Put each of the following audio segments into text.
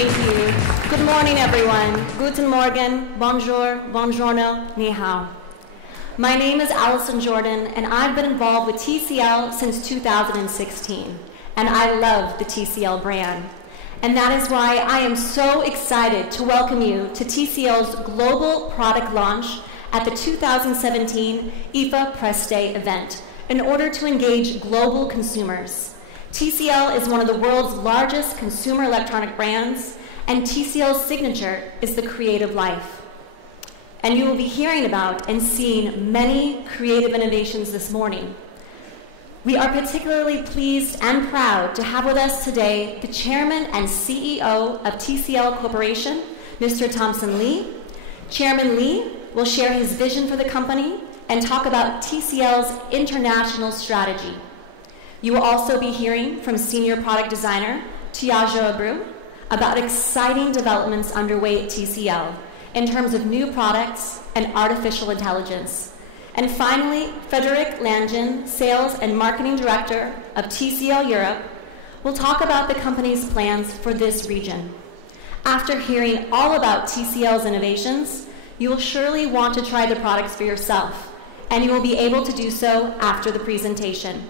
Thank you. Good morning, everyone. Guten Morgen, bonjour, buongiorno, ni hao. My name is Allison Jordan, and I've been involved with TCL since 2016, and I love the TCL brand. And that is why I am so excited to welcome you to TCL's global product launch at the 2017 IFA Press Day event in order to engage global consumers. TCL is one of the world's largest consumer electronic brands, and TCL's signature is the creative life. And you will be hearing about and seeing many creative innovations this morning. We are particularly pleased and proud to have with us today the Chairman and CEO of TCL Corporation, Mr. Thompson Lee. Chairman Lee will share his vision for the company and talk about TCL's international strategy. You will also be hearing from Senior Product Designer Tcl Booth about exciting developments underway at TCL in terms of new products and artificial intelligence. And finally, Frederic Langen, Sales and Marketing Director of TCL Europe, will talk about the company's plans for this region. After hearing all about TCL's innovations, you will surely want to try the products for yourself, and you will be able to do so after the presentation.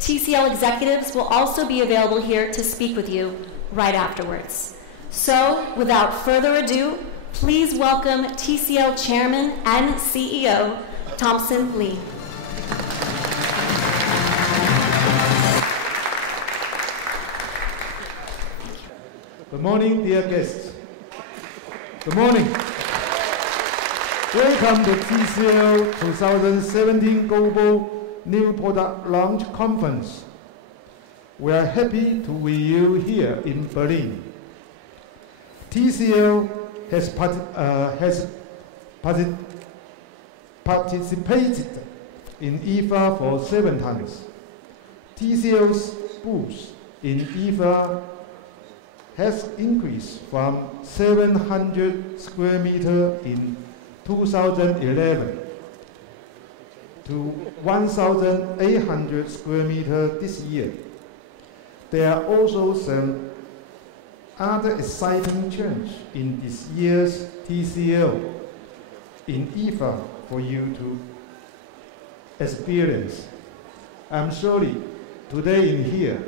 TCL executives will also be available here to speak with you right afterwards. So, without further ado, please welcome TCL Chairman and CEO, Thompson Lee. Good morning, dear guests. Good morning. Welcome to TCL 2017 Global New Product Launch Conference. We are happy to be you here in Berlin. TCL has participated in IFA for 7 times. TCL's booth in IFA has increased from 700 square meters in 2011 to 1,800 square meters this year. There are also some other exciting changes in this year's TCL in IFA for you to experience. I'm sorry, today in here,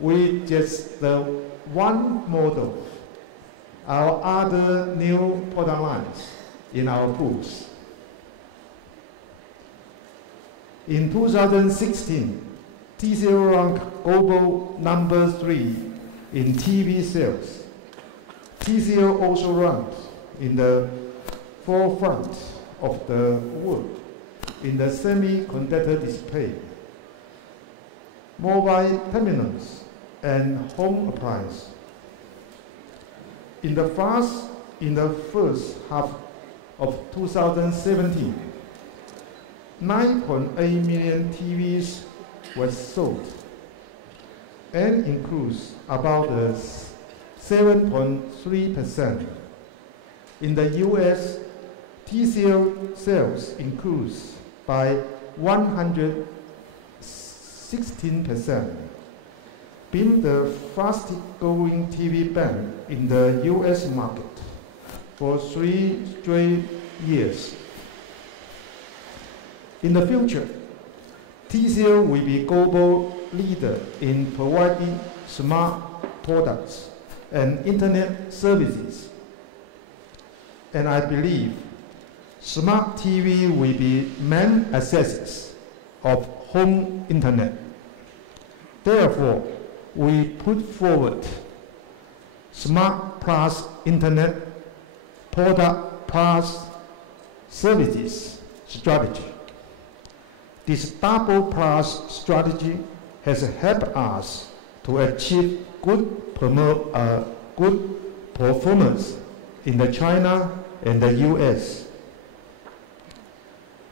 we just the one model, our other new product lines in our booth. In 2016, TCL ranked global number 3 in TV sales. TCL also ranked in the forefront of the world in the semiconductor display, mobile terminals, and home appliance. In the first half of 2017, 9.8 million TVs were sold, and increased about 7.3%. In the US, TCL sales increased by 116%, being the fastest growing TV brand in the US market for 3 straight years. In the future, TCL will be global leader in providing smart products and internet services. And I believe smart TV will be main access of home internet. Therefore, we put forward Smart Plus Internet Product Plus Services strategy. This double plus strategy has helped us to achieve good performance in the China and the US.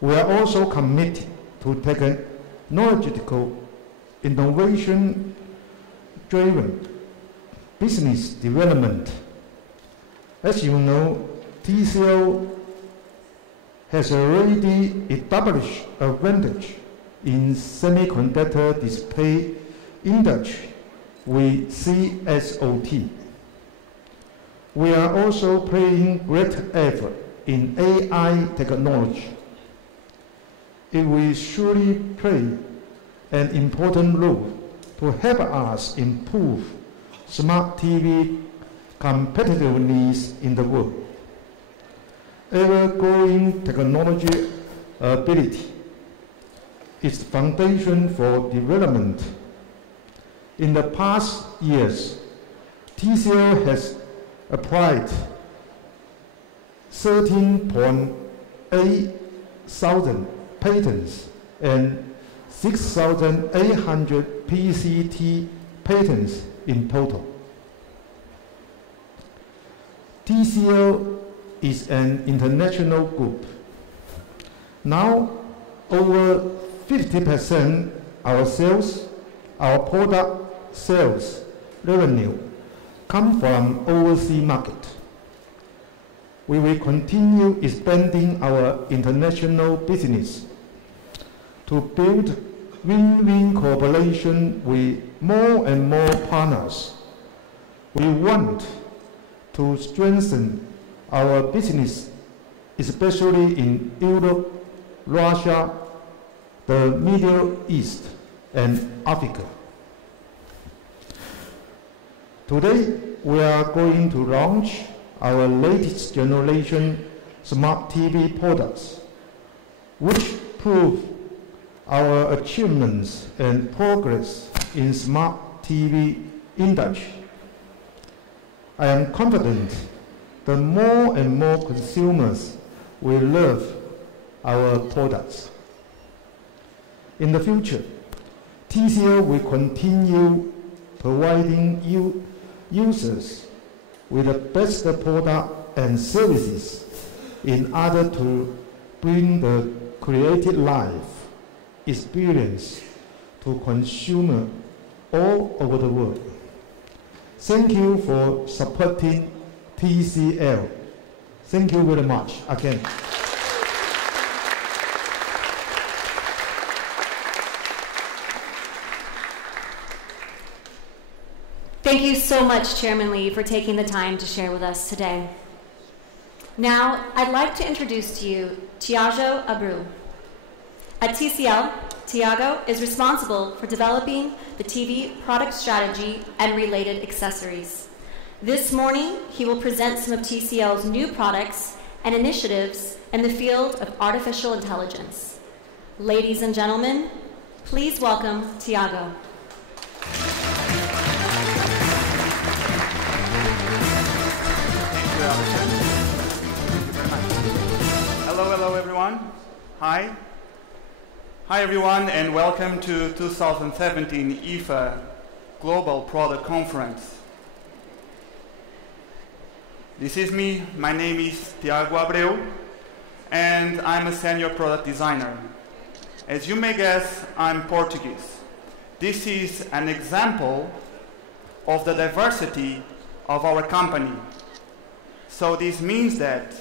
We are also committed to technological innovation-driven business development. As you know, TCL has already established advantage in semiconductor display industry with CSOT. We are also playing great effort in AI technology. It will surely play an important role to help us improve smart TV competitiveness in the world. Ever-growing technology ability is the foundation for development. In the past years, TCL has applied 13.8 thousand patents and 6,800 PCT patents in total. TCL is an international group. Now, over 50% our product sales revenue come from overseas market. We will continue expanding our international business to build win-win cooperation with more and more partners. We want to strengthen our business, especially in Europe, Russia, the Middle East, and Africa. Today, we are going to launch our latest generation smart TV products, which prove our achievements and progress in smart TV industry. I am confident that more and more consumers will love our products. In the future, TCL will continue providing users with the best product and services in order to bring the creative life experience to consumers all over the world. Thank you for supporting TCL. Thank you very much again. Thank you so much, Chairman Lee, for taking the time to share with us today. Now, I'd like to introduce to you Tiago Abreu. At TCL, Tiago is responsible for developing the TV product strategy and related accessories. This morning, he will present some of TCL's new products and initiatives in the field of artificial intelligence. Ladies and gentlemen, please welcome Tiago. Hello everyone. Hi. Hi everyone, and welcome to 2017 IFA Global Product Conference. This is me. My name is Tiago Abreu, and I'm a senior product designer. As you may guess, I'm Portuguese. This is an example of the diversity of our company. So this means that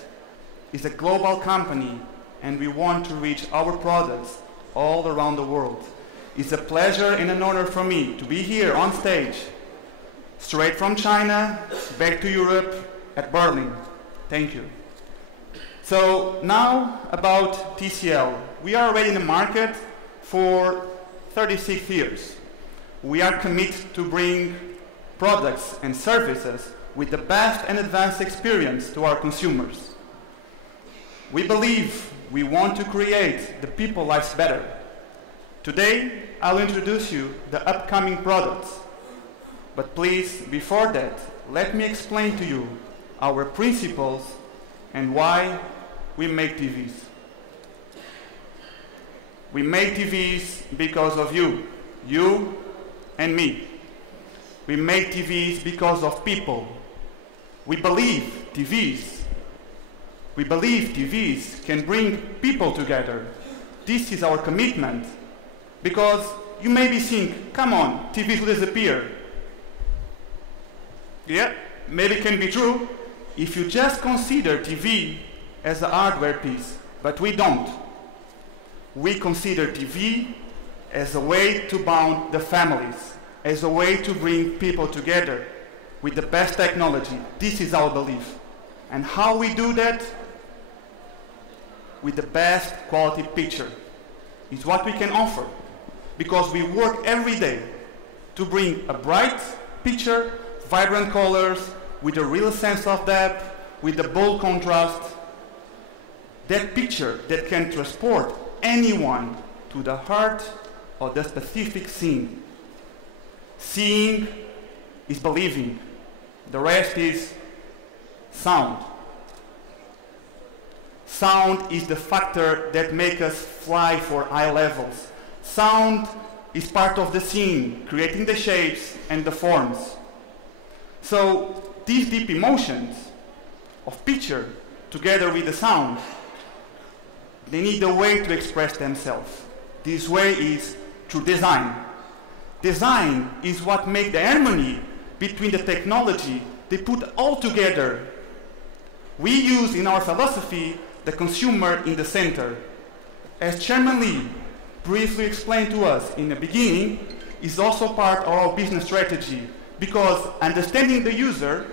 it's a global company, and we want to reach our products all around the world. It's a pleasure and an honor for me to be here on stage, straight from China, back to Europe, at Berlin. Thank you. So now about TCL. We are already in the market for 36 years. We are committed to bring products and services with the best and advanced experience to our consumers. We believe we want to create the people's lives better. Today, I'll introduce you the upcoming products. But please, before that, let me explain to you our principles and why we make TVs. We make TVs because of you and me. We make TVs because of people. We believe TVs can bring people together. This is our commitment. Because you may be thinking, come on, TVs will disappear. Yeah, maybe it can be true if you just consider TV as a hardware piece, but we don't. We consider TV as a way to bond the families, as a way to bring people together. with the best technology. This is our belief. And how we do that? With the best quality picture. It's what we can offer. Because we work every day to bring a bright picture, vibrant colors, with a real sense of depth, with the bold contrast. That picture that can transport anyone to the heart of the specific scene. Seeing is believing. The rest is sound. Sound is the factor that makes us fly for eye levels. Sound is part of the scene, creating the shapes and the forms. So these deep emotions of picture, together with the sound, they need a way to express themselves. This way is through design. Design is what makes the harmony between the technology they put all together. We use in our philosophy the consumer in the center. As Chairman Lee briefly explained to us in the beginning, is also part of our business strategy, because understanding the user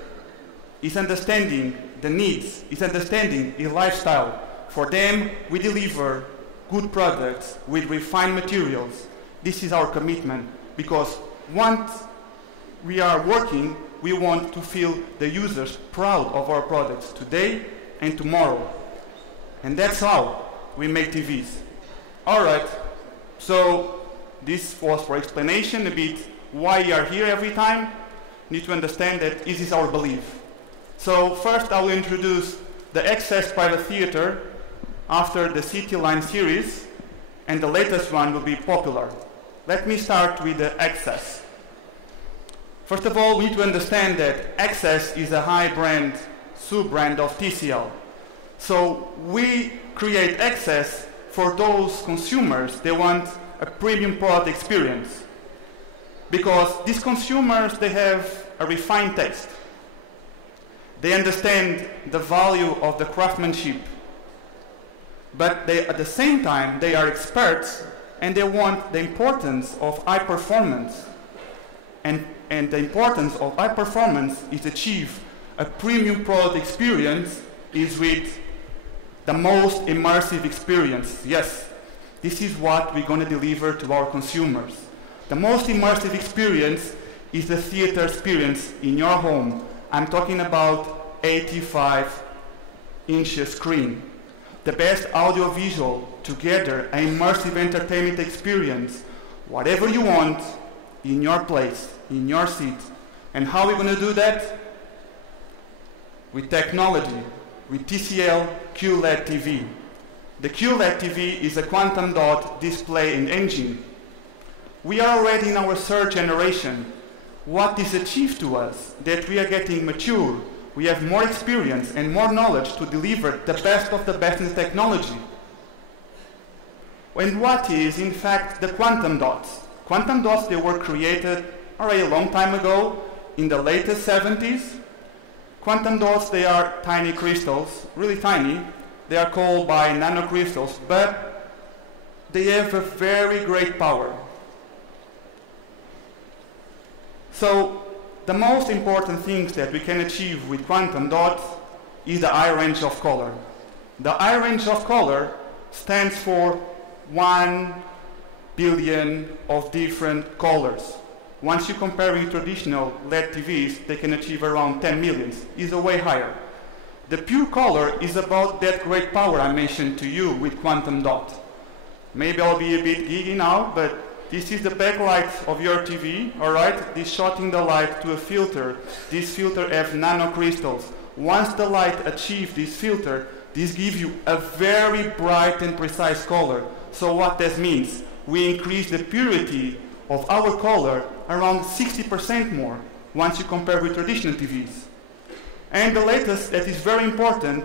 is understanding the needs, is understanding his lifestyle. For them, we deliver good products with refined materials. This is our commitment, because once we are working, we want to feel the users proud of our products today and tomorrow. And that's how we make TVs. All right, so this was for explanation a bit why we are here every time. You need to understand that this is our belief. So first I will introduce the Access Private Theater after the City Line series, and the latest one will be Popular. Let me start with the Access. First of all, we need to understand that Access is a high-brand, sub-brand of TCL. So we create Access for those consumers that want a premium product experience. Because these consumers, they have a refined taste. They understand the value of the craftsmanship. But they, at the same time, they are experts and they want the importance of high performance. And the importance of high performance is achieve a premium product experience is with the most immersive experience. Yes, this is what we're going to deliver to our consumers. The most immersive experience is the theater experience in your home. I'm talking about 85-inch screen. The best audio-visual together, an immersive entertainment experience, whatever you want, in your place, in your seat. And how are we going to do that? With technology, with TCL QLED TV. The QLED TV is a quantum dot display and engine. We are already in our third generation. What is achieved to us? That we are getting mature, we have more experience and more knowledge to deliver the best of the best in the technology. And what is, in fact, the quantum dots? Quantum dots, they were created already a long time ago, in the latest 70s. Quantum dots, they are tiny crystals, really tiny. They are called by nanocrystals, but they have a very great power. So the most important things that we can achieve with quantum dots is the high range of color. The high range of color stands for 1 billion of different colors. Once you compare with traditional LED TVs, they can achieve around 10 million. It's a way higher. The pure color is about that great power I mentioned to you with quantum dot. Maybe I'll be a bit geeky now, but this is the backlight of your TV, all right? This shooting the light to a filter. This filter has nanocrystals. Once the light achieves this filter, this gives you a very bright and precise color. So what this means? We increase the purity of our color around 60% more once you compare with traditional TVs. And the latest that is very important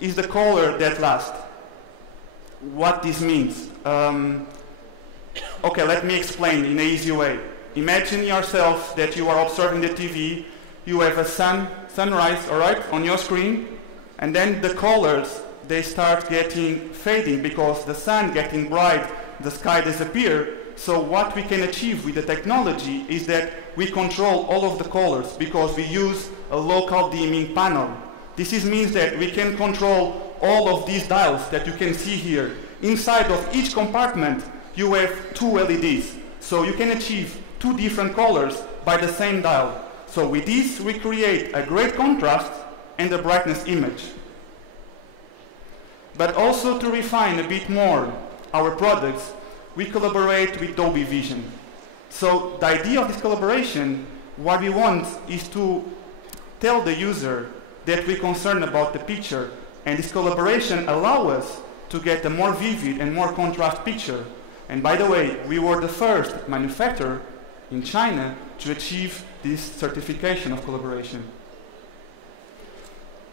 is the color that lasts. What this means? Okay, let me explain in an easy way. Imagine yourself that you are observing the TV, you have a sunrise, all right, on your screen, and then the colors, they start getting fading because the sun getting bright, the sky disappear, So what we can achieve with the technology is that we control all of the colors because we use a local dimming panel. This means that we can control all of these dials that you can see here. Inside of each compartment, you have 2 LEDs. So you can achieve 2 different colors by the same dial. So with this, we create a great contrast and a brightness image. But also to refine a bit more our products, we collaborate with Dolby Vision. So the idea of this collaboration, what we want is to tell the user that we're concerned about the picture, and this collaboration allows us to get a more vivid and more contrast picture. And by the way, we were the first manufacturer in China to achieve this certification of collaboration.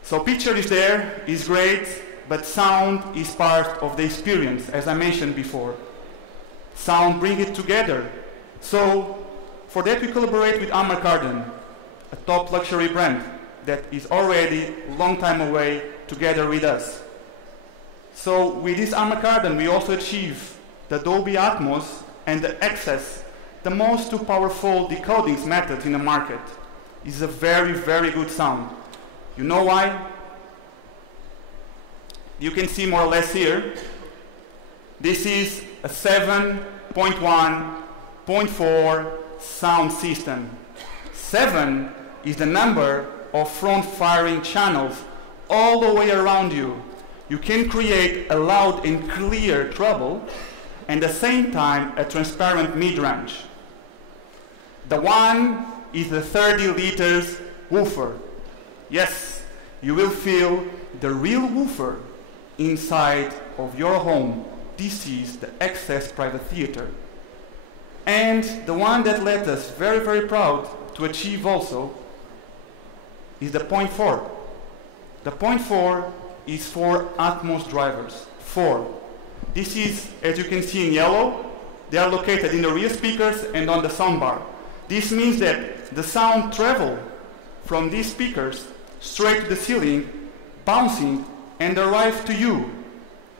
So picture is there, is great, but sound is part of the experience, as I mentioned before. Sound brings it together. So for that we collaborate with Amark Kardon, a top luxury brand that is already a long time away together with us. So with this Amark Kardon we also achieve the Dolby Atmos and the Access, the most 2 powerful decoding methods in the market. It's a very, very good sound. You know why? You can see more or less here. This is a 7.1.4 sound system. 7 is the number of front-firing channels all the way around you. You can create a loud and clear treble and at the same time a transparent mid-range. The 1 is the 30 liters woofer. Yes, you will feel the real woofer inside of your home. This is the Access Private Theater. And the one that led us very, very proud to achieve also is the 0.4. The 0.4 is for Atmos drivers. 4. This is, as you can see in yellow, they are located in the rear speakers and on the soundbar. This means that the sound travels from these speakers straight to the ceiling, bouncing and arrive to you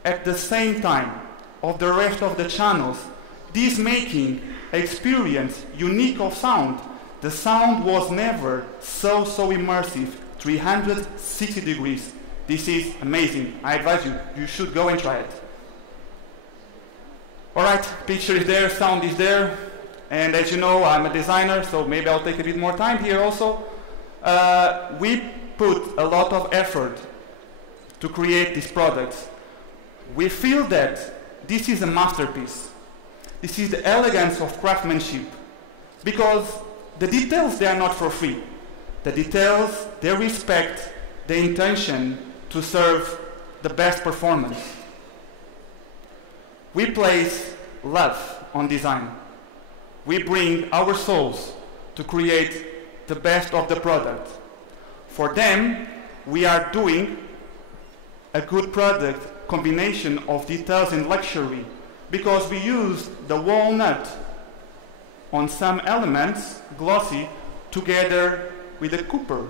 at the same time of the rest of the channels. This making experience unique of sound. The sound was never so immersive, 360 degrees. This is amazing. I advise you, you should go and try it. Alright, picture is there, sound is there, and as you know, I'm a designer, so maybe I'll take a bit more time here also. We put a lot of effort to create these products. We feel that this is a masterpiece. This is the elegance of craftsmanship, because the details, they are not for free. The details, they respect the intention to serve the best performance. We place love on design. We bring our souls to create the best of the product. For them, we are doing a good product combination of details and luxury, because we use the walnut on some elements, glossy, together with the copper.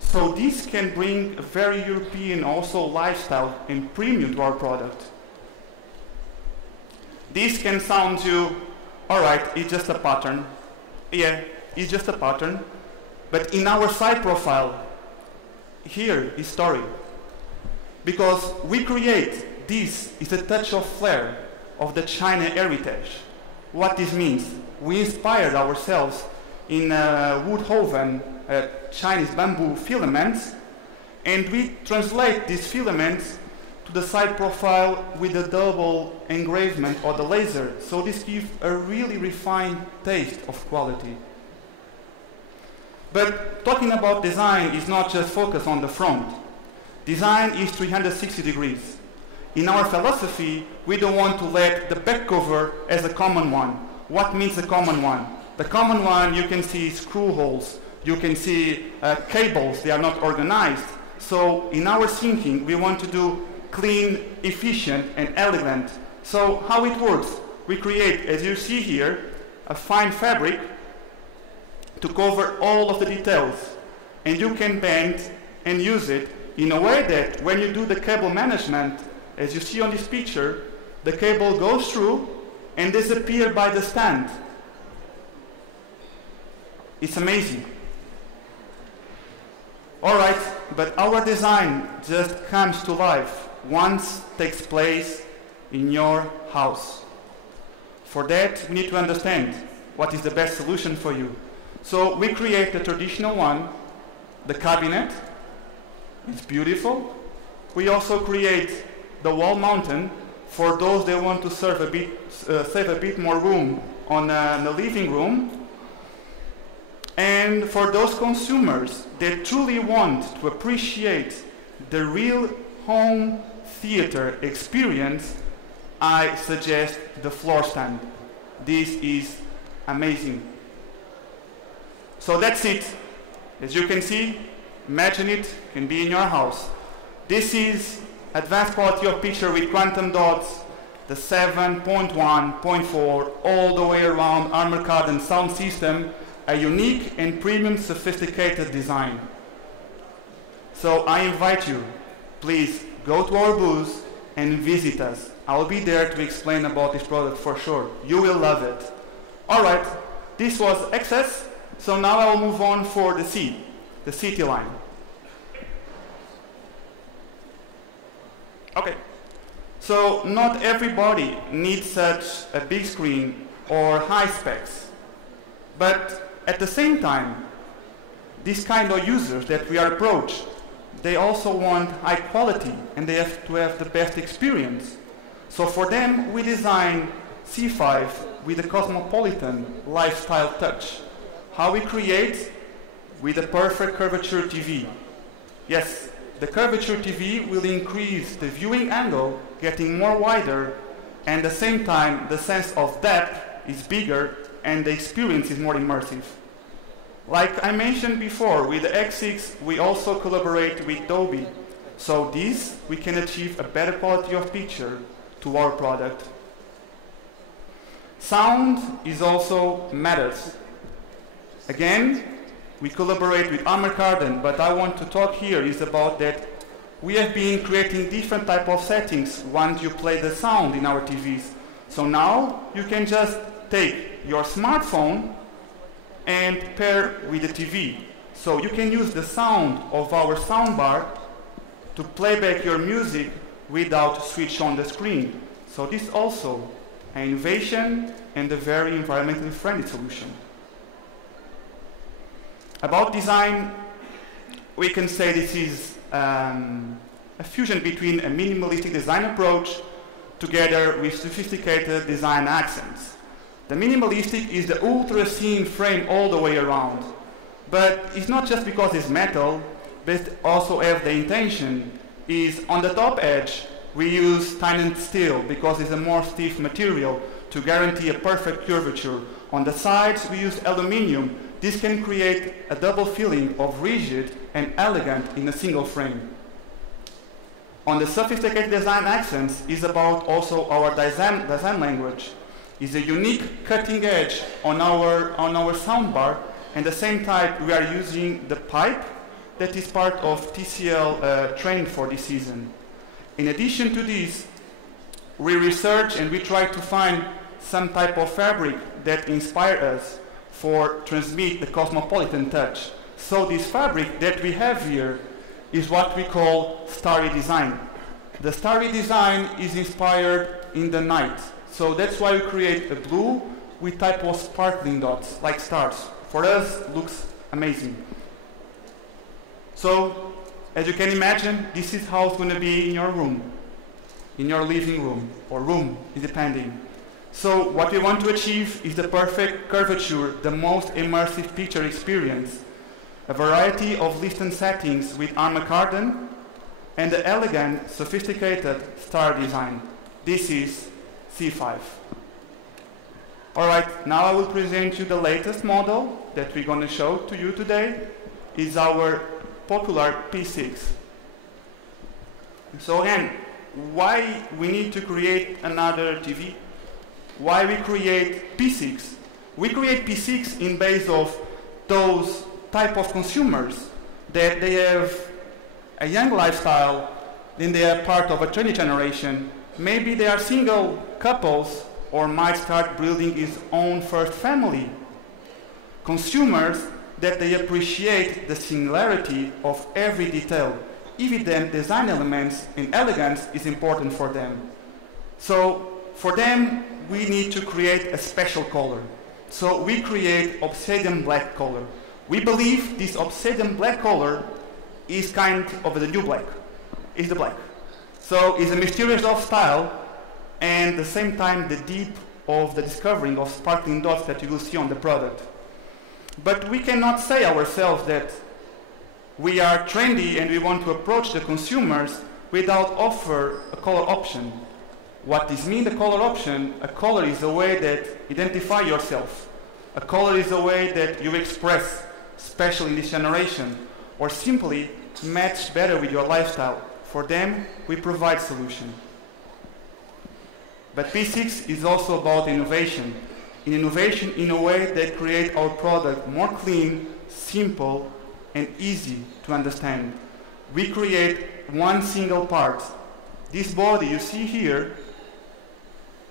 So this can bring a very European also lifestyle and premium to our product. This can sound to, alright, it's just a pattern. Yeah, it's just a pattern. But in our side profile, here is story. Because we create, this is a touch of flair of the China heritage. What this means, we inspired ourselves in wood oven, Chinese bamboo filaments, and we translate these filaments to the side profile with a double engravement or the laser. So this gives a really refined taste of quality. But talking about design is not just focused on the front. Design is 360 degrees. In our philosophy, we don't want to let the back cover as a common one. What means a common one? The common one, you can see screw holes, you can see cables, they are not organized. So in our thinking, we want to do clean, efficient, and elegant. So how it works? We create, as you see here, a fine fabric to cover all of the details. And you can bend and use it in a way that when you do the cable management, as you see on this picture, the cable goes through and disappear by the stand. It's amazing. All right, but our design just comes to life once takes place in your house. For that, we need to understand what is the best solution for you. So we create the traditional one, the cabinet. It's beautiful. We also create the wall mountain for those that want to save a bit more room on the living room. And for those consumers that truly want to appreciate the real home theater experience, I suggest the floor stand. This is amazing. So that's it. As you can see, imagine it can be in your house. This is advanced quality of picture with quantum dots, the 7.1, 0.4, all the way around armored carbon sound system, a unique and premium sophisticated design. So I invite you, please go to our booth and visit us. I'll be there to explain about this product for sure. You will love it. All right, this was excess, so now I will move on for the C, the city line. Okay, so not everybody needs such a big screen or high specs, but at the same time, these kind of users that we approach, they also want high quality and they have to have the best experience. So for them, we design C5 with a cosmopolitan lifestyle touch. How we create? With a perfect curvature TV. Yes, the curvature TV will increase the viewing angle, getting more wider, and at the same time, the sense of depth is bigger and the experience is more immersive. Like I mentioned before, with the X6, we also collaborate with Dolby. So this, we can achieve a better quality of picture to our product. Sound is also matters. Again, we collaborate with Armored Garden, but I want to talk here is about that we have been creating different type of settings once you play the sound in our TVs. So now you can just take your smartphone and pair with the TV. So you can use the sound of our soundbar to play back your music without switch on the screen. So this is also an innovation and a very environmentally friendly solution. About design, we can say this is a fusion between a minimalistic design approach together with sophisticated design accents. The minimalistic is the ultra thin frame all the way around. But it's not just because it's metal, but also have the intention is on the top edge we use titanium steel because it's a more stiff material to guarantee a perfect curvature. On the sides we use aluminium. This can create a double feeling of rigid and elegant in a single frame. On the sophisticated design accents is about also our design language. Is a unique cutting edge on our soundbar, and at the same time we are using the pipe that is part of TCL trend for this season. In addition to this, we research and we try to find some type of fabric that inspire us for transmit the cosmopolitan touch. So this fabric that we have here is what we call starry design. The starry design is inspired in the night. So that's why we create a blue with type of sparkling dots, like stars. For us, it looks amazing. So, as you can imagine, this is how it's going to be in your room, in your living room, or room, depending. So, what we want to achieve is the perfect curvature, the most immersive picture experience, a variety of listen settings with Armored Garden, and the elegant, sophisticated star design. This is C5. All right, now I will present you the latest model that we're going to show to you today. Is our popular P6. So again, why we need to create another TV? Why we create P6? We create P6 in base of those type of consumers that they have a young lifestyle, then they are part of a trendy generation. Maybe they are single couples or might start building his own first family. Consumers that they appreciate the similarity of every detail, even then design elements and elegance is important for them. So for them, we need to create a special color. So we create obsidian black color. We believe this obsidian black color is kind of the new black, is the black. So it's a mysterious of style and at the same time the deep of the discovering of sparkling dots that you will see on the product. But we cannot say ourselves that we are trendy and we want to approach the consumers without offer a color option. What this means, the color option? A color is a way that identify yourself. A color is a way that you express, especially in this generation, or simply match better with your lifestyle. For them, we provide solution. But P6 is also about innovation. Innovation in a way that create our product more clean, simple, and easy to understand. We create one single part. This body you see here,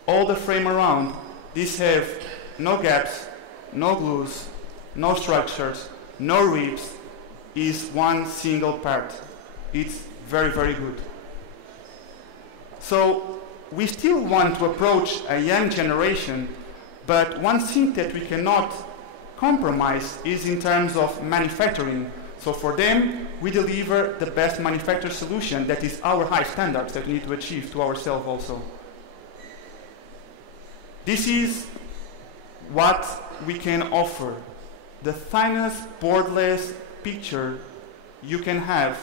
all the frame around, these have no gaps, no glues, no structures, no ribs, is one single part. It's very, very good. So we still want to approach a young generation, but one thing that we cannot compromise is in terms of manufacturing. So for them, we deliver the best manufacturer solution that is our high standards that we need to achieve to ourselves also. This is what we can offer. The finest borderless picture you can have.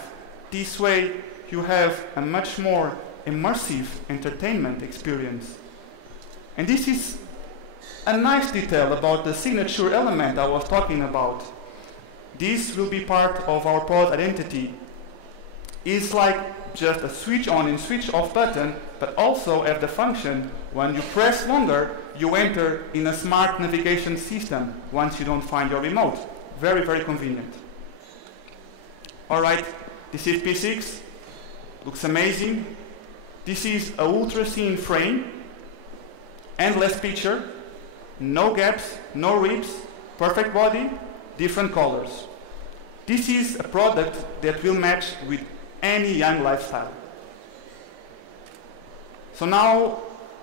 This way you have a much more immersive entertainment experience. And this is a nice detail about the signature element I was talking about. This will be part of our product identity. It's like just a switch on and switch off button, but also have the function when you press longer, you enter in a smart navigation system once you don't find your remote. Very, very convenient. All right, this is P6. Looks amazing. This is a ultra thin frame, endless picture, no gaps, no ribs, perfect body, different colors. This is a product that will match with any young lifestyle. So now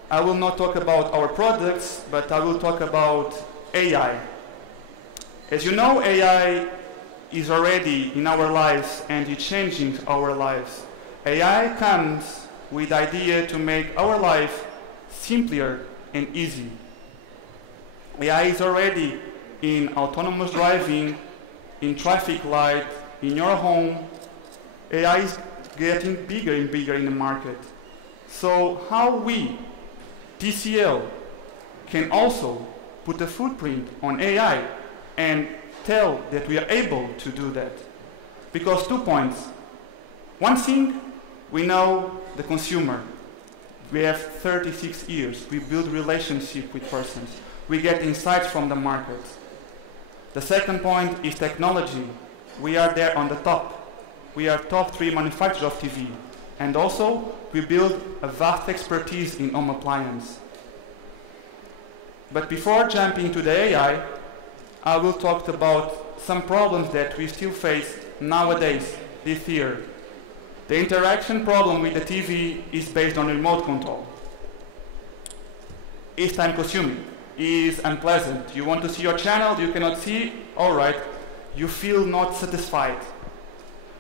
I will not talk about our products, but I will talk about AI. As you know, AI is already in our lives and it's changing our lives. AI comes with the idea to make our life simpler and easy. AI is already in autonomous driving, in traffic light, in your home. AI is getting bigger and bigger in the market. So how we, TCL, can also put a footprint on AI and tell that we are able to do that. Because 2 points. One thing, we know the consumer. We have 36 years. We build relationship with persons. We get insights from the market. The second point is technology. We are there on the top. We are top 3 manufacturer of TV. And also, we build a vast expertise in home appliance. But before jumping to the AI, I will talk about some problems that we still face nowadays, this year. The interaction problem with the TV is based on remote control. It's time consuming, it's unpleasant. You want to see your channel, you cannot see, all right, you feel not satisfied.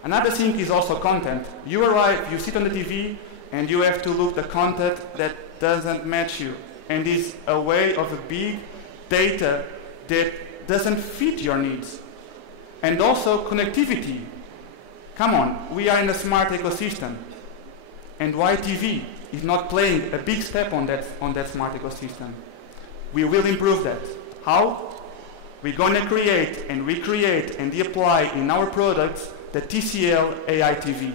Another thing is also content. You arrive, you sit on the TV, and you have to look the content that doesn't match you. And is a way of a big data that doesn't fit your needs. And also connectivity. Come on, we are in a smart ecosystem. And why TV is not playing a big step on that smart ecosystem? We will improve that. How? We're going to create and recreate and apply in our products the TCL AI TV.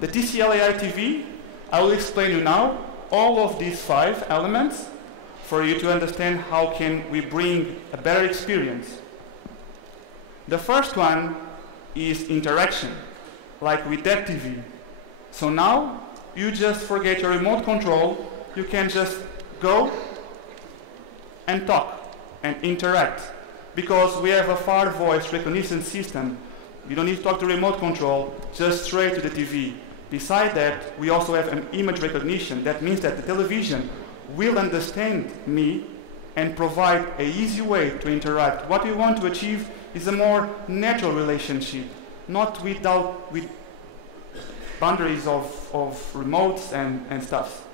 The TCL AI TV, I will explain you now all of these 5 elements for you to understand how can we bring a better experience. The first one is interaction, like with that TV. So now you just forget your remote control, you can just go and talk and interact, because we have a far voice recognition system. You don't need to talk to remote control, just straight to the TV. Besides that, we also have an image recognition. That means that the television will understand me and provide an easy way to interact. What we want to achieve is a more natural relationship, not with boundaries of remotes and stuff.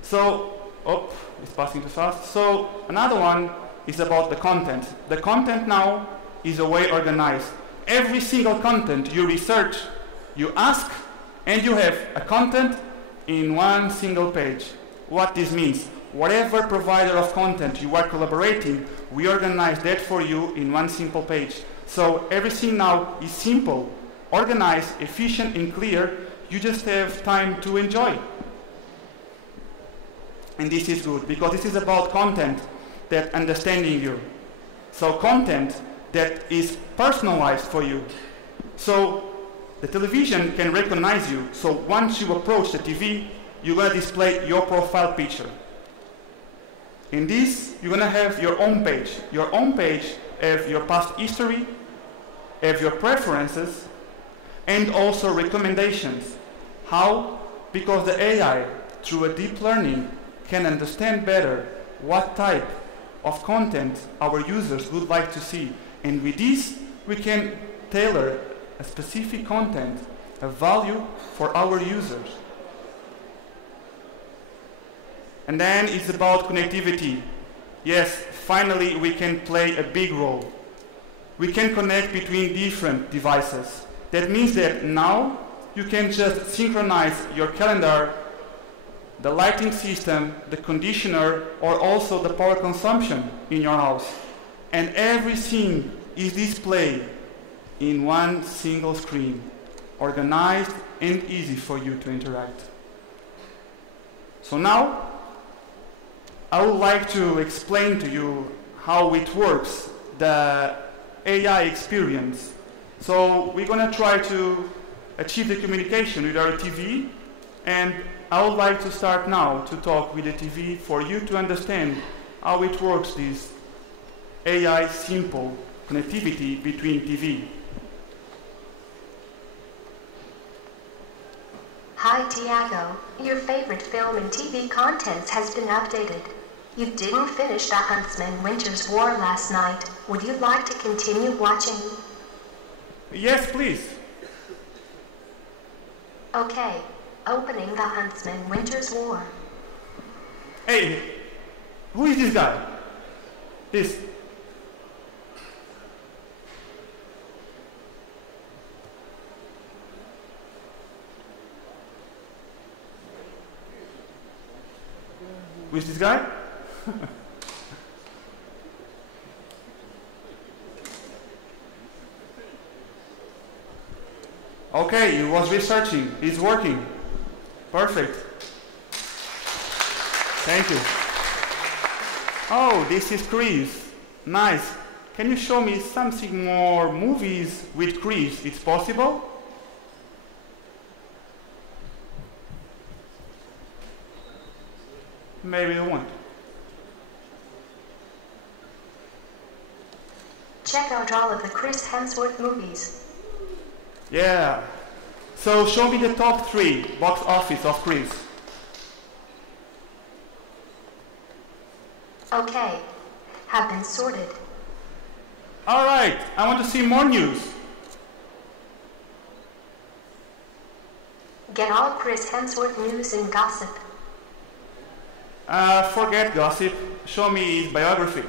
So, it's passing too fast. So, another one is about the content. The content now is a way organized. Every single content you research, you ask, and you have a content in one single page. What this means, whatever provider of content you are collaborating, we organize that for you in one simple page. So everything now is simple, organized, efficient, and clear. You just have time to enjoy. And this is good, because this is about content that understanding you. So content that is personalized for you. So the television can recognize you. So once you approach the TV, you're going to display your profile picture. In this, you're going to have your own page. Your own page have your past history, have your preferences, and also recommendations. How? Because the AI, through a deep learning, can understand better what type of content our users would like to see. And with this, we can tailor a specific content, a value for our users. And then it's about connectivity. Yes, finally we can play a big role. We can connect between different devices. That means that now you can just synchronize your calendar, the lighting system, the conditioner, or also the power consumption in your house. And everything is displayed in one single screen, organized and easy for you to interact. So now, I would like to explain to you how it works, the AI experience. So we're going to try to achieve the communication with our TV, and I would like to start now to talk with the TV for you to understand how it works, this AI simple connectivity between TV. Hi Tiago, your favorite film and TV content has been updated. You didn't finish The Huntsman Winter's War last night. Would you like to continue watching? Yes, please. Okay, opening The Huntsman Winter's War. Hey, who is this guy? This. Who is this guy? Okay, he was researching. He's working. Perfect. Thank you. Oh, this is Chris. Nice. Can you show me something more movies with Chris? It's possible? Maybe you won't. Check out all of the Chris Hemsworth movies. Yeah. So show me the top 3 box office of Chris. Okay. Have been sorted. All right. I want to see more news. Get all Chris Hemsworth news and gossip. Forget gossip. Show me his biography.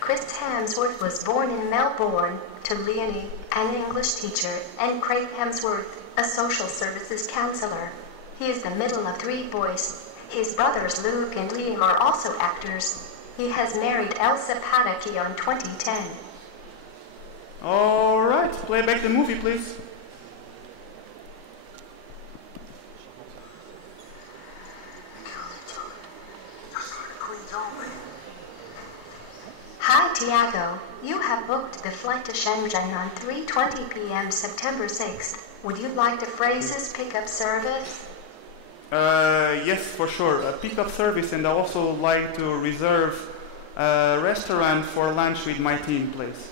Chris Hemsworth was born in Melbourne to Leonie, an English teacher, and Craig Hemsworth, a social services counselor. He is the middle of 3 boys. His brothers Luke and Liam are also actors. He has married Elsa Pataky in 2010. All right. Play back the movie, please. Hi Tiago, you have booked the flight to Shenzhen on 3:20 p.m. September 6th. Would you like the Phrases pickup service? Yes, for sure. A pickup service, and I also like to reserve a restaurant for lunch with my team, please.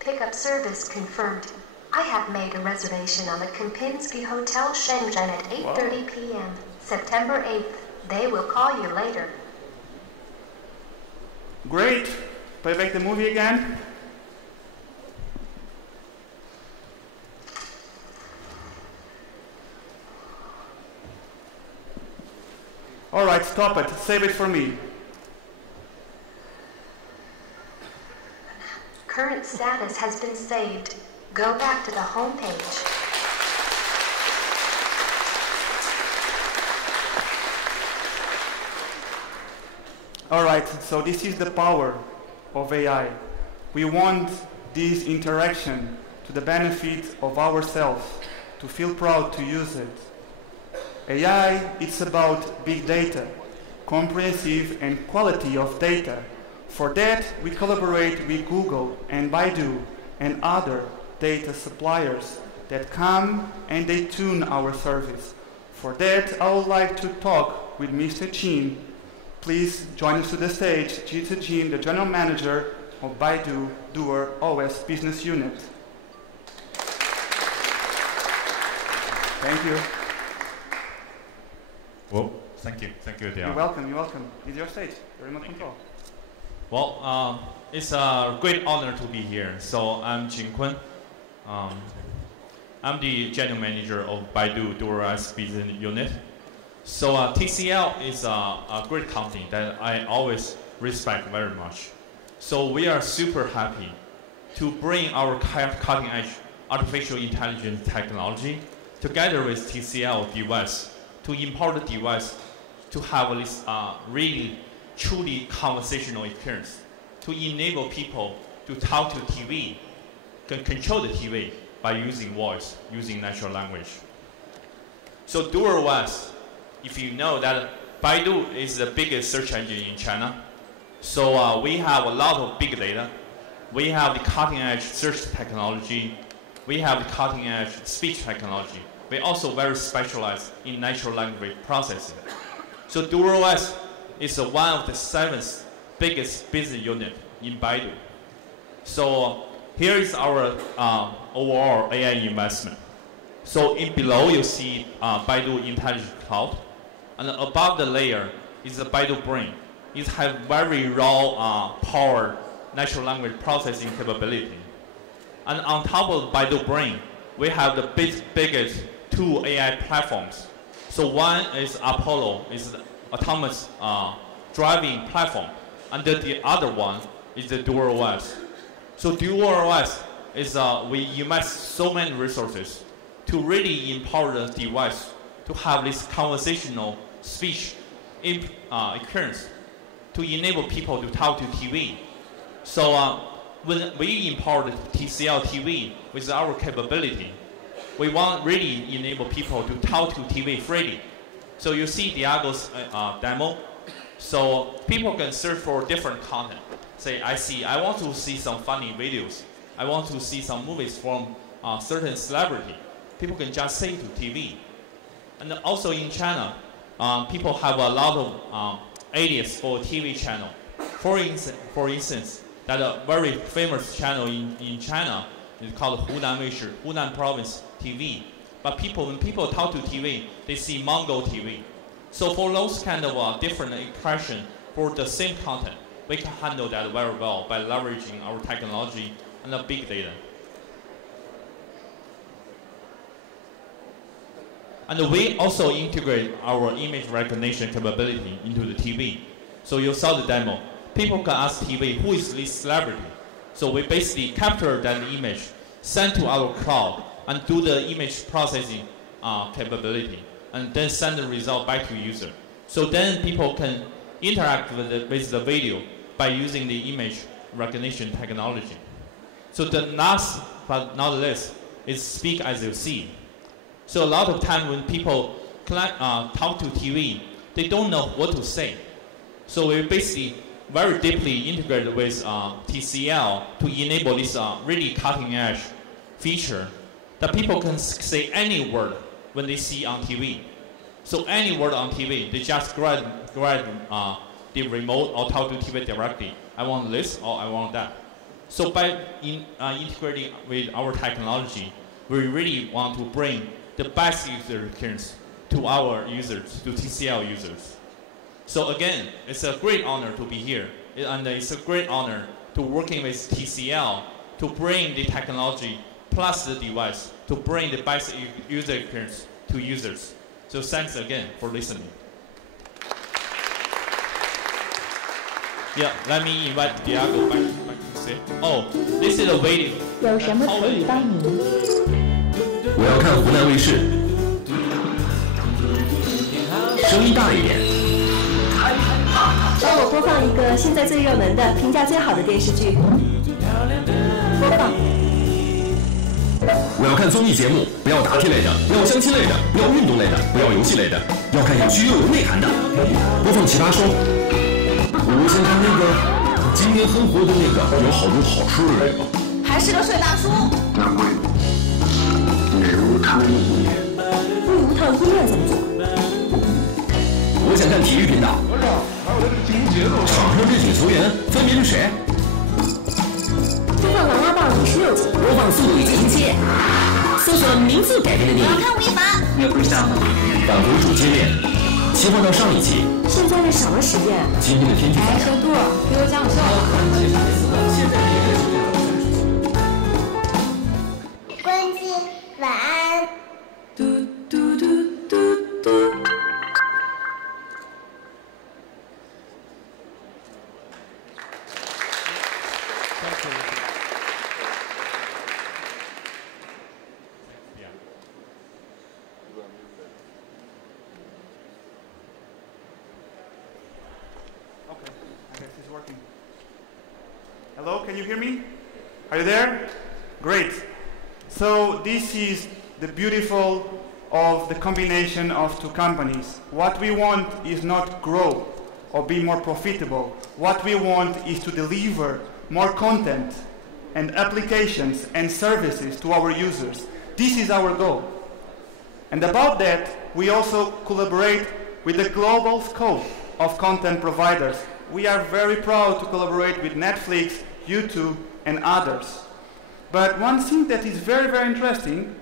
Pickup service confirmed. I have made a reservation on the Kempinski Hotel Shenzhen at 8:30 p.m. September 8th. They will call you later. Great. Play back the movie again. All right, stop it. Save it for me. Current status has been saved. Go back to the home page. All right, so this is the power of AI. We want this interaction to the benefit of ourselves, to feel proud to use it. AI, it's about big data, comprehensive and quality of data. For that, we collaborate with Google and Baidu and other data suppliers that come and they tune our service. For that, I would like to talk with Mr. Jin. Please join us to the stage, Mr. Jin, the General Manager of Baidu Duer OS Business Unit. Thank you. Well, thank you, Dion. You're welcome, you're welcome. It's your stage, your remote control. Well, it's a great honor to be here. So I'm Jin Kun. I'm the General Manager of Baidu Duer OS Business Unit. So TCL is a great company that I always respect very much. So we are super happy to bring our cutting-edge artificial intelligence technology together with TCL device to empower the device to have this really, truly conversational experience, to enable people to talk to TV, can control the TV by using voice, using natural language. So Duer OS, if you know that Baidu is the biggest search engine in China, so we have a lot of big data. We have the cutting-edge search technology. We have the cutting-edge speech technology. We're also very specialized in natural language processing. So Duer OS is one of the 7th biggest business unit in Baidu. So here is our overall AI investment. So in below you see Baidu Intelligent Cloud, and above the layer is the Baidu Brain. It has very raw power natural language processing capability. And on top of Baidu Brain, we have the biggest 2 AI platforms. So one is Apollo, is the autonomous driving platform, and the other one is the Duer OS. So Duer OS is we invest so many resources to really empower the device to have this conversational speech experience to enable people to talk to TV. So when we empower the TCL TV with our capability, we want really enable people to talk to TV freely. So you see Diago's demo. So people can search for different content. Say, I want to see some funny videos. I want to see some movies from certain celebrity. People can just say to TV. And also in China, people have a lot of alias for TV channel. For instance, that a very famous channel in China is called Hunan Weishi, Hunan Province TV. But when people talk to TV, they see Mongol TV. So for those kind of different impression for the same content, we can handle that very well by leveraging our technology and the big data. And we also integrate our image recognition capability into the TV. So you saw the demo. People can ask TV, who is this celebrity? So we basically capture that image, send to our cloud, and do the image processing capability, and then send the result back to user. So then people can interact with the video by using the image recognition technology. So the last but not least is speak as you see. So a lot of time when people talk to TV, they don't know what to say. So we basically very deeply integrated with TCL to enable this really cutting edge feature that people can say any word when they see on TV. So any word on TV, they just grab the remote or talk to TV directly. I want this or I want that. So by integrating with our technology, we really want to bring the best user experience to our users, to TCL users. So again, it's a great honor to be here, and it's a great honor to working with TCL to bring the technology plus the device to bring the best user experience to users. So thanks again for listening. Yeah, let me invite Diego back to say. Oh, this is a video. 有什么可以帮您？我要看湖南卫视，声音大一点。帮我播放一个现在最热门的、评价最好的电视剧。播放。我要看综艺节目，不要答题类的，不要相亲类的，不要运动类的，不要游戏类的，要看有趣又有内涵的。播放奇葩说。我先看那个今年很火的那个，有好多好吃的那个。还是个帅大叔。难怪，如汤一面。如汤一面怎么做？我想看体育频道。场上这几个球员分别是谁？播放《琅琊榜》第16集。播放《速度与激情7》。搜索名字改编的电影。我要看吴亦凡。返回主界面，切换到上一集。现在是什么时间？今天的天气怎么样？小杜，给我讲笑话。关机，晚安。嘟嘟嘟嘟嘟。Hello, can you hear me? Are you there? Great. So this is the beautiful of the combination of two companies. What we want is not grow or be more profitable. What we want is to deliver more content and applications and services to our users. This is our goal. And about that, we also collaborate with the global scope of content providers. We are very proud to collaborate with Netflix, YouTube, and others. But one thing that is very, very interesting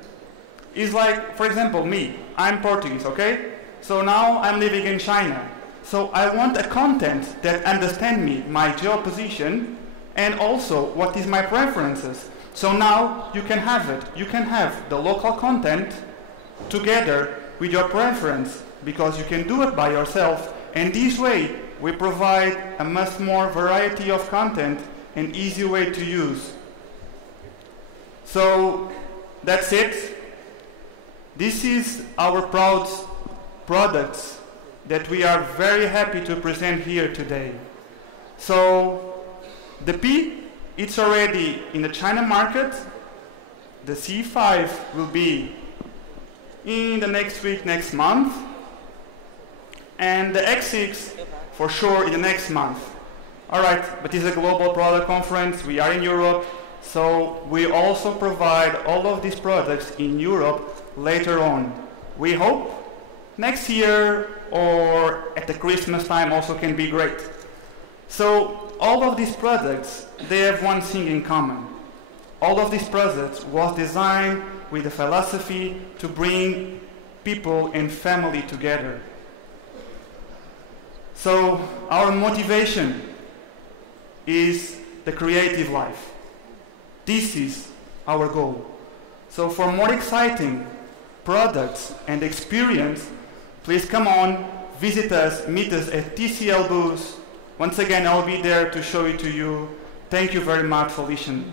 is like, for example, me. I'm Portuguese, okay? So now I'm living in China. So I want a content that understands me, my geoposition, and also what is my preferences. So now you can have it. You can have the local content together with your preference, because you can do it by yourself. And this way, we provide a much more variety of content and easy way to use. So that's it. This is our proud products that we are very happy to present here today. So the P, it's already in the China market. The C5 will be in the next week, next month. And the X6 for sure in the next month. All right, but it's a global product conference. We are in Europe, so we also provide all of these products in Europe later on. We hope next year or at the Christmas time also can be great. So all of these products, they have one thing in common. All of these products was designed with a philosophy to bring people and family together. So our motivation is the creative life. This is our goal. So for more exciting products and experience, please come on, visit us, meet us at TCL Booth. Once again, I'll be there to show it to you. Thank you very much for listening.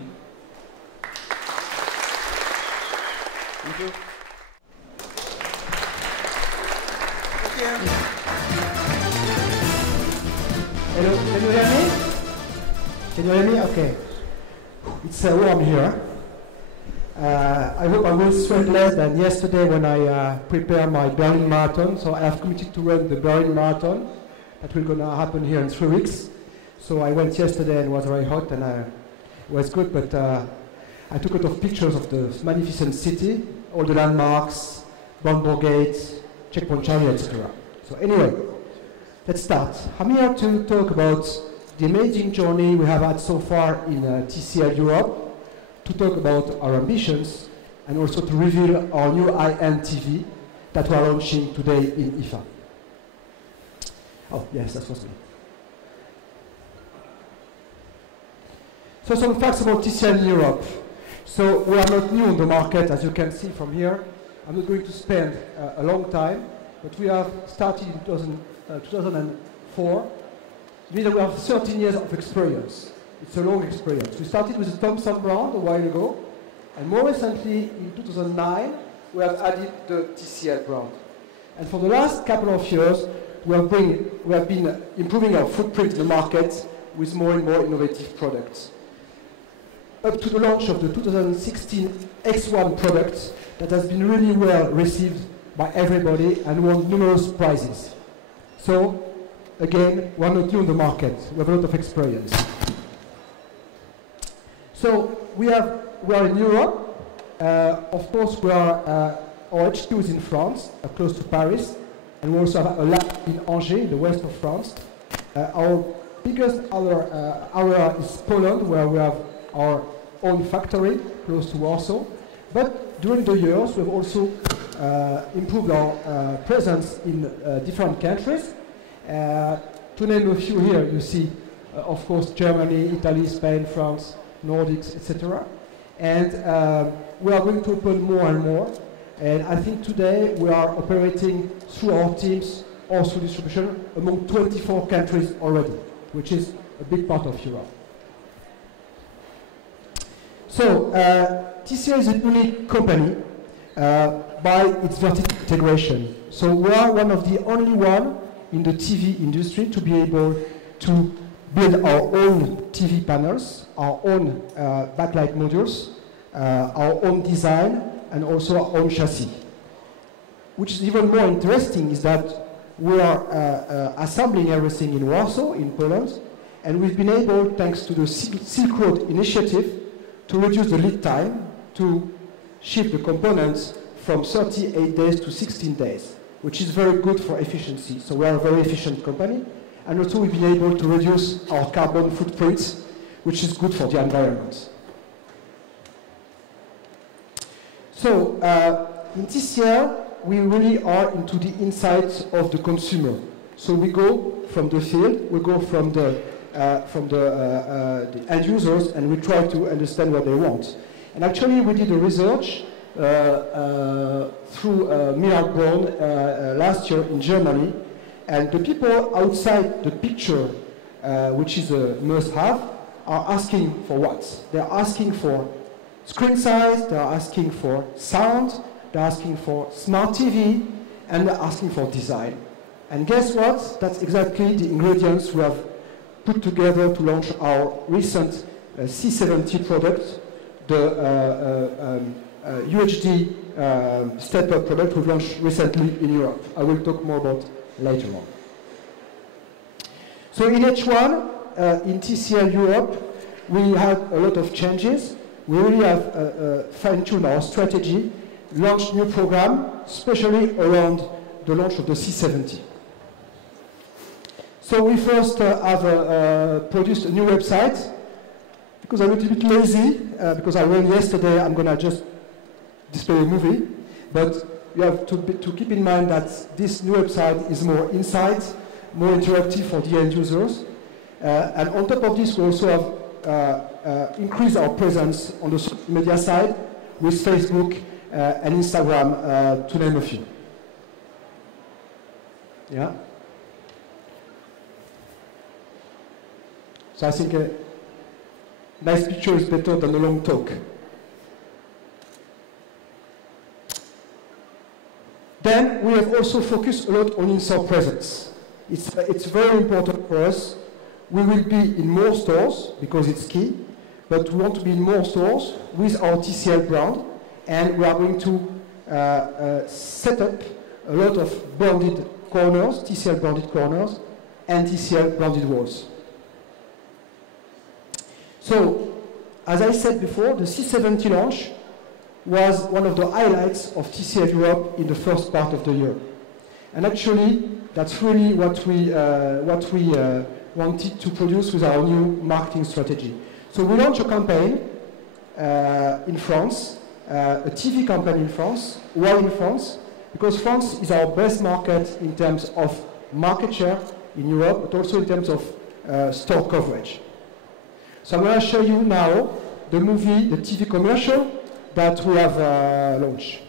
Thank you. Thank you. Hello, can you hear me? Can you hear me? Okay. It's warm here. I hope I will sweat less than yesterday when I prepared my Berlin Marathon. So I have committed to run the Berlin Marathon. That will gonna happen here in 3 weeks. So I went yesterday and it was very hot and it was good, but I took a lot of pictures of the magnificent city, all the landmarks, Brandenburg Gate, Checkpoint Charlie, etc. So anyway, let's start. I'm here to talk about the amazing journey we have had so far in TCL Europe, to talk about our ambitions, and also to reveal our new high-end TV that we are launching today in IFA. Oh, yes, that was me. So some facts about TCL in Europe. So we are not new on the market, as you can see from here. I'm not going to spend a long time, but we have started in 2004. It means that we have 13 years of experience. It's a long experience. We started with the Thomson brand a while ago, and more recently, in 2009, we have added the TCL brand. And for the last couple of years, we have been improving our footprint in the market with more and more innovative products. Up to the launch of the 2016 X1 product that has been really well received by everybody and won numerous prizes. So, again, we're not new in the market. We have a lot of experience. So, we are in Europe. Of course, our HQ is in France, close to Paris, and we also have a lab in Angers, in the west of France. Our biggest other area is Poland, where we have our own factory close to Warsaw. But during the years, we've also improved our presence in different countries. To name a few here, you see, of course, Germany, Italy, Spain, France, Nordics, etc. And we are going to open more and more. And I think today we are operating through our teams or through distribution among 24 countries already, which is a big part of Europe. So, TCL is a unique company by its vertical integration. So we are one of the only one in the TV industry to be able to build our own TV panels, our own backlight modules, our own design, and also our own chassis. Which is even more interesting is that we are assembling everything in Warsaw, in Poland, and we've been able, thanks to the Silk Road initiative, to reduce the lead time to ship the components from 38 days to 16 days, which is very good for efficiency. So we are a very efficient company, and also we've been able to reduce our carbon footprint, which is good for the environment. So in TCL, we really are into the insights of the consumer. So we go from the field, we go from the end users, and we try to understand what they want. And actually, we did a research through Miller Brown last year in Germany, and the people outside the picture, which is a must-have, are asking for what? They're asking for screen size, they're asking for sound, they're asking for smart TV, and they're asking for design. And guess what? That's exactly the ingredients we have put together to launch our recent C70 product, the UHD step-up product we've launched recently in Europe. I will talk more about later on. So in H1, in TCL Europe, we had a lot of changes. We really have fine-tuned our strategy, launched new program, especially around the launch of the C70. So we first have produced a new website, because I'm a little bit lazy, because I ran yesterday, I'm going to just display a movie, but you have to keep in mind that this new website is more insight, more interactive for the end users. And on top of this, we also have increased our presence on the social media side with Facebook and Instagram, to name a few. Yeah. So I think a nice picture is better than a long talk. Then we have also focused a lot on in-store presence. It's very important for us. We will be in more stores because it's key, but we want to be in more stores with our TCL brand, and we are going to set up a lot of branded corners, TCL branded corners, and TCL branded walls. So, As I said before, the C70 launch was one of the highlights of TCL Europe in the first part of the year. And actually, that's really what we wanted to produce with our new marketing strategy. So we launched a campaign in France, a TV campaign in France. Why in France? Because France is our best market in terms of market share in Europe, but also in terms of store coverage. So I'm going to show you now the movie, the TV commercial that we have launched.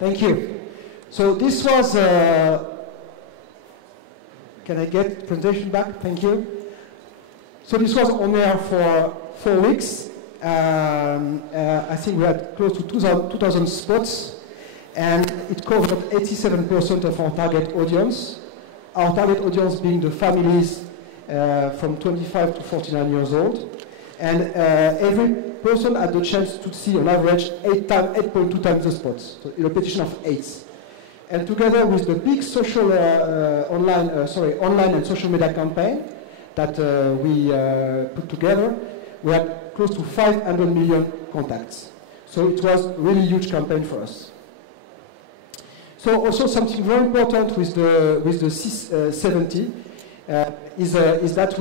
Thank you. So this was, can I get presentation back? Thank you. So this was on air for 4 weeks. I think we had close to 2,000 spots, and it covered 87% of our target audience. Our target audience being the families from 25 to 49 years old. And every person had the chance to see on average 8.2 times the spots, so a repetition of 8. And together with the big social online and social media campaign that we put together, we had close to 500 million contacts. So it was a really huge campaign for us. So also something very important with the C70 is that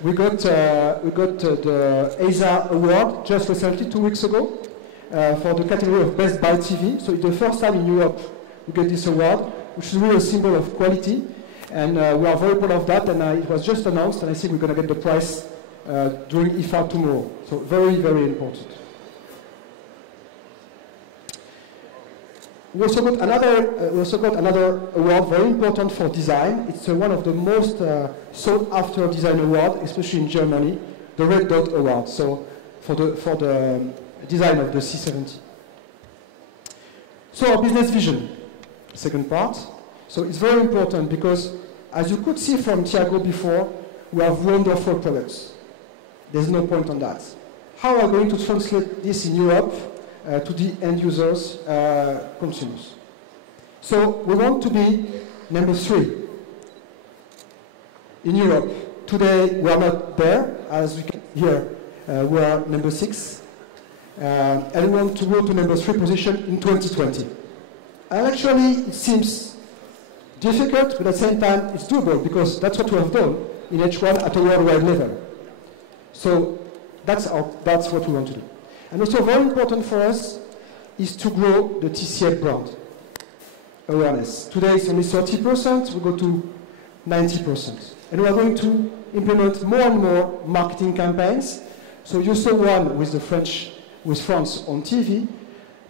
we got the ASA award just recently, 2 weeks ago, for the category of Best Buy TV. So it's the first time in Europe we get this award, which is really a symbol of quality. And we are very proud of that, and it was just announced, and I think we're going to get the prize during IFA tomorrow. So very, very important. We also got another award, very important for design. It's one of the most sought after design awards, especially in Germany, the Red Dot Award. So for the design of the C70. So our business vision, second part. So it's very important because, as you could see from Thiago before, we have wonderful products. There's no point on that. How are we going to translate this in Europe to the end users, consumers? So we want to be number 3 in Europe. Today we are not there, as we can hear. We are number 6, and we want to go to number 3 position in 2020. And actually, it seems difficult, but at the same time, it's doable because that's what we have done in H1 at a worldwide level. So that's what we want to do. And also very important for us is to grow the TCL brand awareness. Today it's only 30%, we go to 90%. And we are going to implement more and more marketing campaigns. So you saw one with France on TV,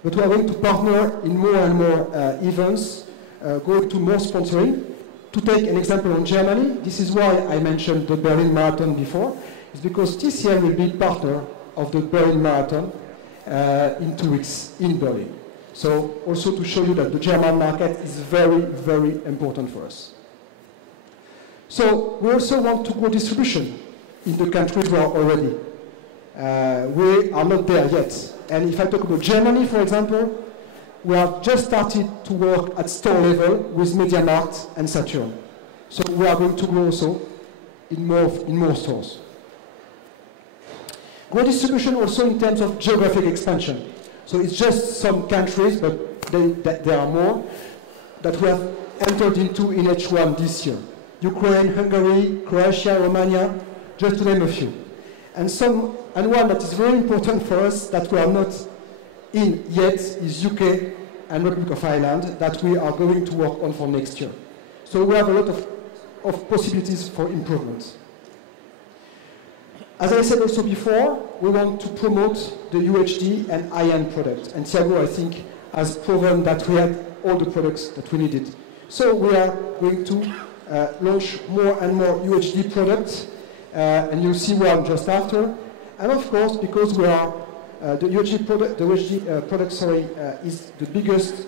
but we are going to partner in more and more events, go to more sponsoring. To take an example on Germany, this is why I mentioned the Berlin Marathon before, it's because TCL will be partner of the Berlin Marathon in 2 weeks in Berlin. So also to show you that the German market is very, very important for us. So we also want to grow distribution in the countries we are already. We are not there yet. And if I talk about Germany, for example, we have just started to work at store level with MediaMarkt and Saturn. So we are going to grow also in more stores. Grow distribution also in terms of geographic expansion. So it's just some countries, but there are more, that we have entered into in H1 this year. Ukraine, Hungary, Croatia, Romania, just to name a few. And one that is very important for us that we are not in yet is UK and Republic of Ireland that we are going to work on for next year. So we have a lot of possibilities for improvement. As I said also before, we want to promote the UHD and high-end products. And Thiago, I think, has proven that we had all the products that we needed. So we are going to launch more and more UHD products, and you'll see one just after. And of course, because we are the UHD product is the biggest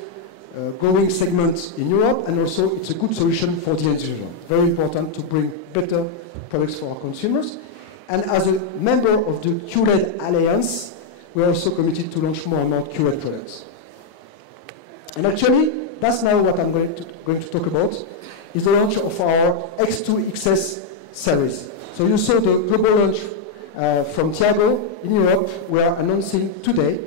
growing segment in Europe, and also it's a good solution for the end user. Very important to bring better products for our consumers. And as a member of the QLED Alliance, we're also committed to launch more and more QLED products. And actually, that's now what I'm going to talk about, is the launch of our X2 XS series. So you saw the global launch from Thiago in Europe. We are announcing today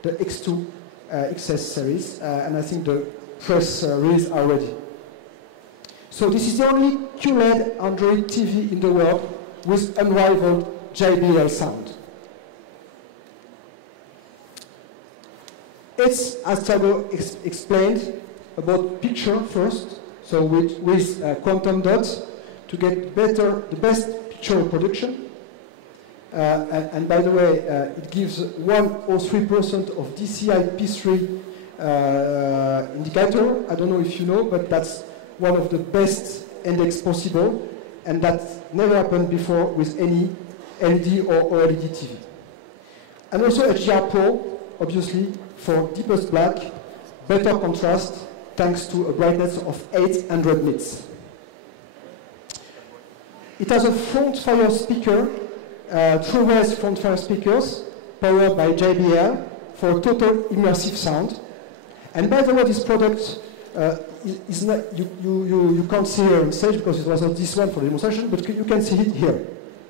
the X2 XS series, and I think the press release are ready. So this is the only QLED Android TV in the world with unrivaled JBL sound. It's, as Thiago explained, about picture first, so with quantum dots to get the best picture production. And by the way, it gives 103% of DCI P3 indicator. I don't know if you know, but that's one of the best index possible, and that never happened before with any LED or OLED TV. And also HDR Pro, obviously, for deepest black, better contrast, thanks to a brightness of 800 nits. It has a front-fire speaker, TrueWave front-fire speakers, powered by JBL for total immersive sound. And by the way, this product is not, you can't see here on stage because it was not this one for the demonstration, but you can see it here,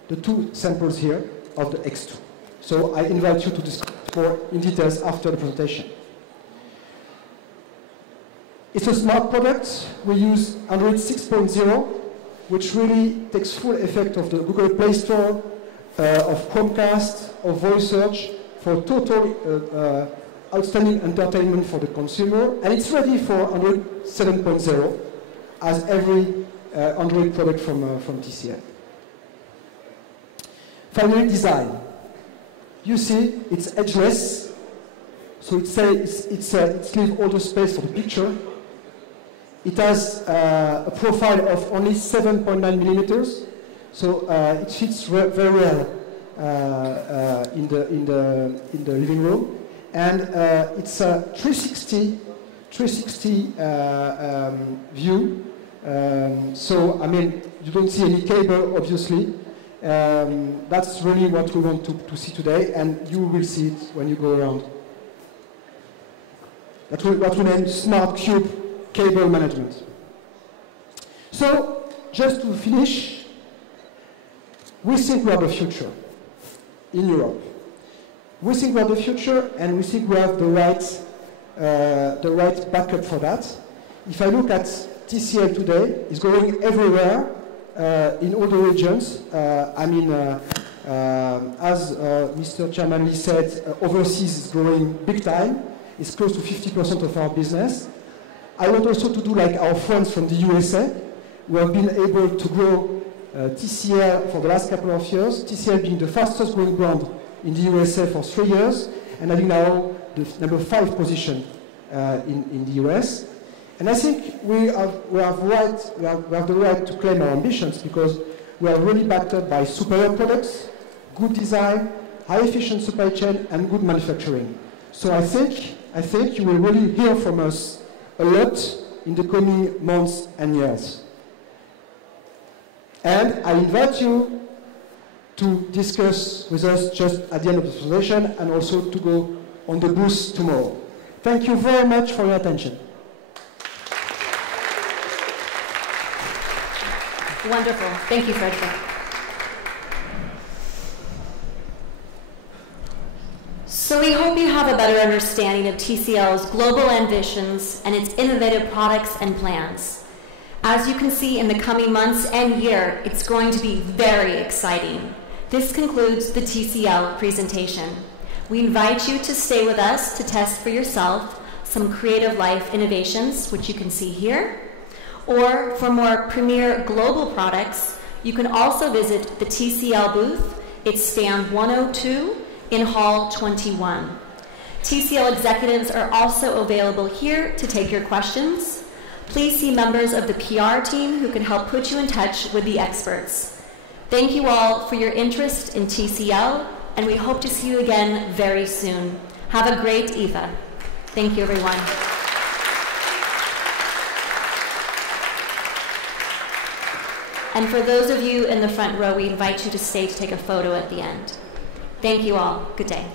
the two samples here of the X2. So I invite you to discuss more in details after the presentation. It's a smart product. We use Android 6.0, which really takes full effect of the Google Play Store, of Chromecast, of voice search, for total outstanding entertainment for the consumer. And it's ready for Android 7.0, as every Android product from TCL. Finally, design. You see, it's edgeless, so it leaves all the space for the picture. It has a profile of only 7.9 millimeters, so it fits very well in the living room, and it's a 360 view. So I mean, you don't see any cable, obviously. That's really what we want to see today, and you will see it when you go around. That's what we name Smart Cube Cable Management. So, just to finish, we think we have the future in Europe. We think we have the future, and we think we have the right backup for that. If I look at TCL today, it's growing everywhere. In all the regions. As Mr. Chairman Lee said, overseas is growing big time. It's close to 50% of our business. I want also to do like our friends from the USA, who have been able to grow TCL for the last couple of years, TCL being the fastest growing brand in the USA for 3 years, and having now the number 5 position in the US. And I think we have the right to claim our ambitions, because we are really backed up by superior products, good design, high efficient supply chain, and good manufacturing. So I think you will really hear from us a lot in the coming months and years. And I invite you to discuss with us just at the end of the presentation, and also to go on the booth tomorrow. Thank you very much for your attention. Wonderful. Thank you, Frederick. So we hope you have a better understanding of TCL's global ambitions and its innovative products and plans. As you can see in the coming months and year, it's going to be very exciting. This concludes the TCL presentation. We invite you to stay with us to test for yourself some creative life innovations, which you can see here. Or for more premier global products, you can also visit the TCL booth. It's stand 102 in Hall 21. TCL executives are also available here to take your questions. Please see members of the PR team who can help put you in touch with the experts. Thank you all for your interest in TCL. and we hope to see you again very soon. Have a great IFA. Thank you, everyone. And for those of you in the front row, we invite you to stay to take a photo at the end. Thank you all. Good day.